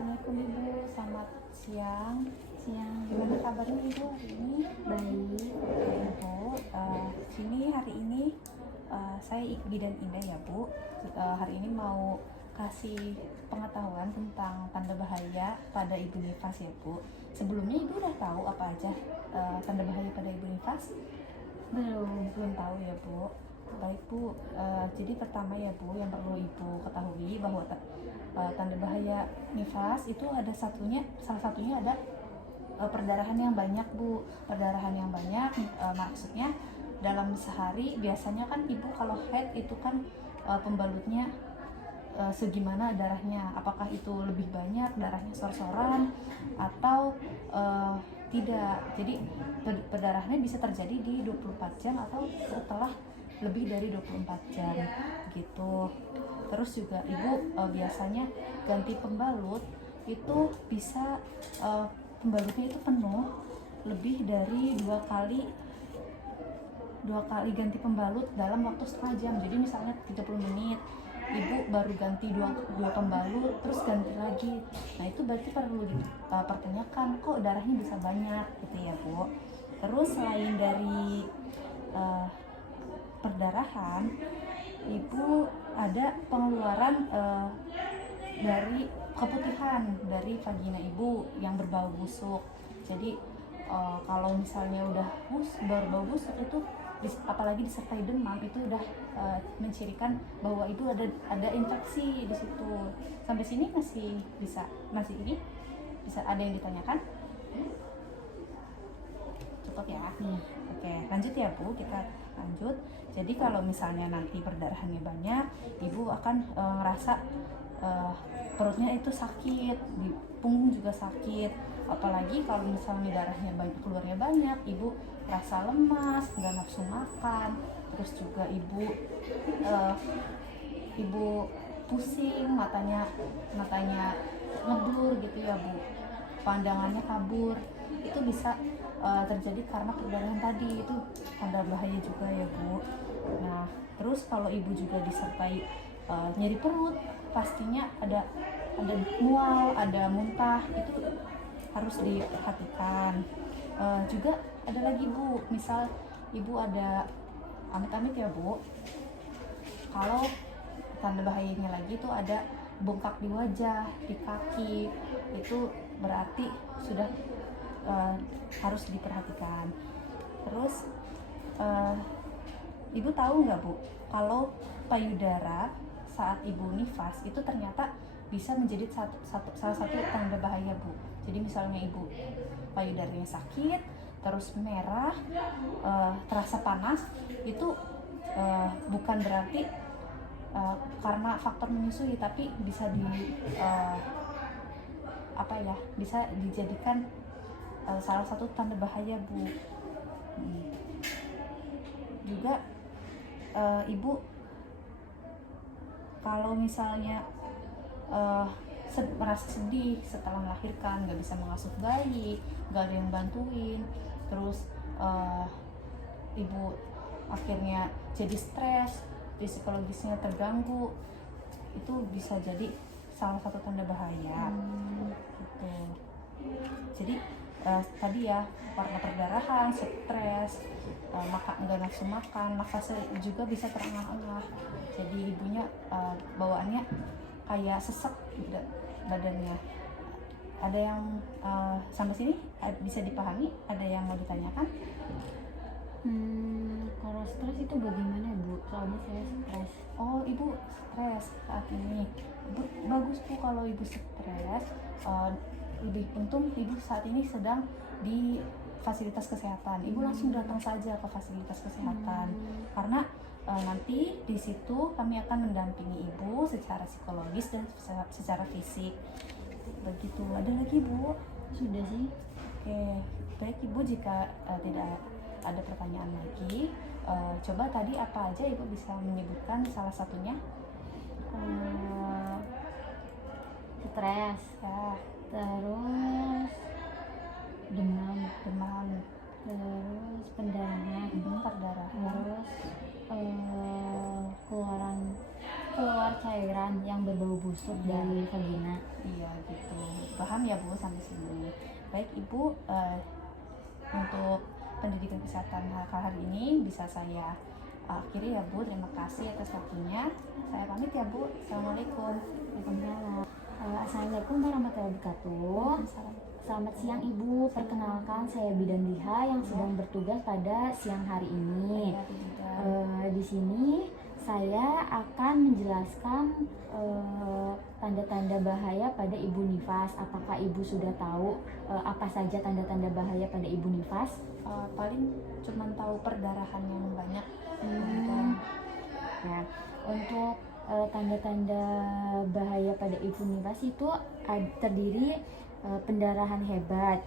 Assalamualaikum Ibu, selamat siang. Siang. Gimana kabarnya Ibu hari ini? Baik. Ibu, sini hari ini saya Bidan Indah ya Bu. Hari ini mau kasih pengetahuan tentang tanda bahaya pada ibu nifas ya Bu. Sebelumnya Ibu udah tahu apa aja tanda bahaya pada ibu nifas? Belum tahu ya Bu. Baik Bu, jadi pertama ya Bu, yang perlu Ibu ketahui bahwa tanda bahaya nifas itu salah satunya ada perdarahan yang banyak Bu. Perdarahan yang banyak maksudnya dalam sehari biasanya kan Ibu kalau haid itu kan pembalutnya segimana darahnya, apakah itu lebih banyak darahnya sor-soran atau tidak. Jadi perdarahannya bisa terjadi di 24 jam atau setelah lebih dari 24 jam gitu. Terus juga Ibu biasanya ganti pembalut itu bisa pembalutnya itu penuh lebih dari dua kali ganti pembalut dalam waktu setengah jam. Jadi misalnya 30 menit Ibu baru ganti dua pembalut terus ganti lagi. Nah itu berarti perlu dipertanyakan kok darahnya bisa banyak gitu ya Bu. Terus selain dari perdarahan, Ibu ada pengeluaran dari keputihan dari vagina Ibu yang berbau busuk. Jadi kalau misalnya udah berbau busuk itu apalagi disertai demam itu udah mencirikan bahwa Ibu ada infeksi di situ. Sampai sini masih bisa ada yang ditanyakan? Cukup ya? Oke, lanjut ya Bu, kita lanjut. Jadi kalau misalnya nanti perdarahannya banyak, Ibu akan ngerasa perutnya itu sakit, di punggung juga sakit. Apalagi kalau misalnya darahnya banyak, keluarnya banyak, Ibu rasa lemas, nggak nafsu makan. Terus juga Ibu pusing, matanya ngeblur gitu ya Bu, pandangannya kabur. Itu bisa terjadi karena perdarahan tadi. Itu tanda bahaya juga ya Bu. Nah terus kalau Ibu juga disertai nyeri perut, pastinya ada mual, ada muntah, itu harus diperhatikan. Juga ada lagi Bu, misal Ibu ada amit-amit ya Bu, kalau tanda bahayanya lagi itu ada bengkak di wajah, di kaki, itu berarti sudah harus diperhatikan. Terus Ibu tahu nggak Bu, kalau payudara saat Ibu nifas itu ternyata bisa menjadi salah satu tanda bahaya Bu. Jadi misalnya Ibu payudaranya sakit, terus merah, terasa panas, itu bukan berarti karena faktor menyusui, tapi bisa bisa dijadikan salah satu tanda bahaya Bu. Juga Ibu kalau misalnya merasa sedih setelah melahirkan, nggak bisa mengasuh bayi, nggak ada yang bantuin, terus Ibu akhirnya jadi stres, psikologisnya terganggu, itu bisa jadi salah satu tanda bahaya. Gitu. Jadi tadi ya, karena perdarahan, stres, nggak nafsu makan, nafasnya juga bisa terengah-engah. Jadi ibunya bawaannya kayak sesek gitu badannya. Ada yang sampai sini bisa dipahami? Ada yang mau ditanyakan? Kalau stres itu bagaimana Bu? Soalnya saya stres. Oh, Ibu stres saat ini. Bagus Bu kalau Ibu stres. Lebih untung Ibu saat ini sedang di fasilitas kesehatan. Ibu langsung datang saja ke fasilitas kesehatan. Karena nanti di situ kami akan mendampingi Ibu secara psikologis dan secara fisik. Begitu. Ada lagi Bu? Sudah sih. Oke, baik Ibu, jika tidak ada pertanyaan lagi, coba tadi apa aja Ibu bisa menyebutkan salah satunya? Stres Ya, terus demam terus pendarahan perdarahan, terus keluaran keluar cairan yang berbau busuk Iya. dari vagina. Iya gitu. Paham ya Bu sampai sini. Baik Ibu, untuk pendidikan kesehatan hari ini bisa saya akhiri ya Bu. Terima kasih atas waktunya. Saya pamit ya Bu. Assalamualaikum. Waalaikumsalam. Assalamualaikum warahmatullahi wabarakatuh. Salam. Selamat siang Ibu, perkenalkan saya Bidan Liha yang sedang bertugas pada siang hari ini. Di sini saya akan menjelaskan tanda-tanda bahaya pada ibu nifas. Apakah Ibu sudah tahu apa saja tanda-tanda bahaya pada ibu nifas? Paling cuma tahu perdarahan yang banyak. Ya, untuk tanda-tanda bahaya pada ibu nifas itu terdiri pendarahan hebat,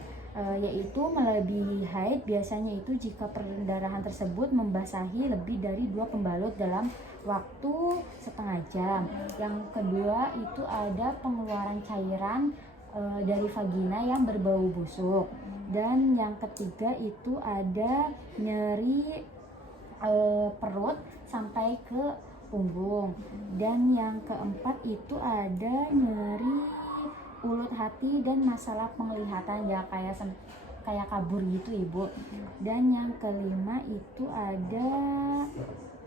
yaitu melebihi haid. Biasanya itu jika pendarahan tersebut membasahi lebih dari 2 pembalut dalam waktu setengah jam. Yang kedua itu ada pengeluaran cairan dari vagina yang berbau busuk. Dan yang ketiga itu ada nyeri perut sampai ke punggung. Dan yang keempat itu ada nyeri ulut hati dan masalah penglihatan, ya kayak kabur gitu Ibu. Dan yang kelima itu ada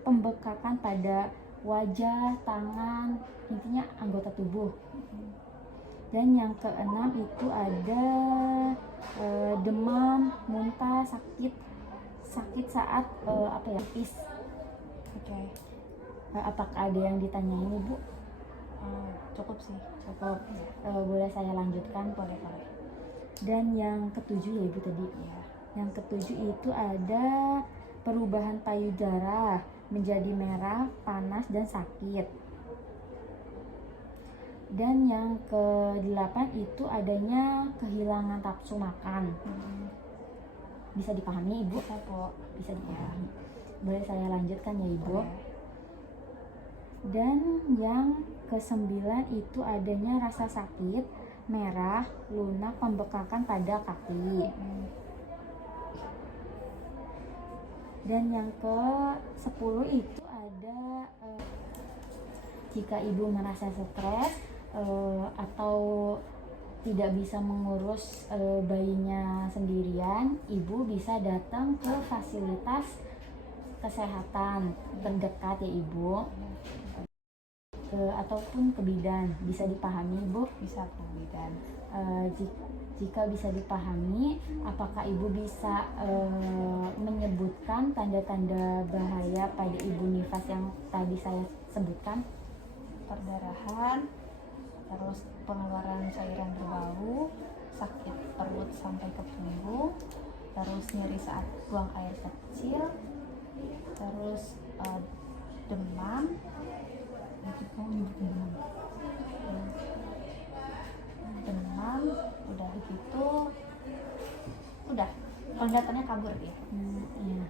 pembekakan pada wajah, tangan, intinya anggota tubuh. Dan yang keenam itu ada demam, muntah, sakit saat pipis. Oke. Apakah ada yang ditanyain Ibu? Cukup sih. Cukup. Boleh saya lanjutkan? Boleh. Dan yang ketujuh ya Ibu tadi. Ya. Yang ketujuh itu ada perubahan payudara menjadi merah, panas, dan sakit. Dan yang ke-8 itu adanya kehilangan nafsu makan. Bisa dipahami Ibu? Bisa Bu. Bisa dipahami. Boleh saya lanjutkan ya Ibu? Boleh. Dan yang ke-9 itu adanya rasa sakit, merah, lunak, pembekakan pada kaki. Dan yang ke-10 itu ada jika ibu merasa stres atau tidak bisa mengurus bayinya sendirian, ibu bisa datang ke fasilitas kesehatan terdekat ya Ibu, ataupun ke bidan. Bisa dipahami Ibu? Bisa Bu bidan. Jika bisa dipahami, apakah Ibu bisa menyebutkan tanda-tanda bahaya pada ibu nifas yang tadi saya sebutkan? Perdarahan, terus pengeluaran cairan berbau, sakit perut sampai ke punggung, terus nyeri saat buang air kecil, terus demam, udah gitu, udah penglihatannya kabur dia. Ya.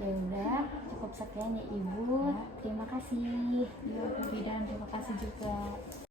Ya udah, cukup sekian ya Ibu. Terima kasih. Iya Bu bidan, terima kasih juga.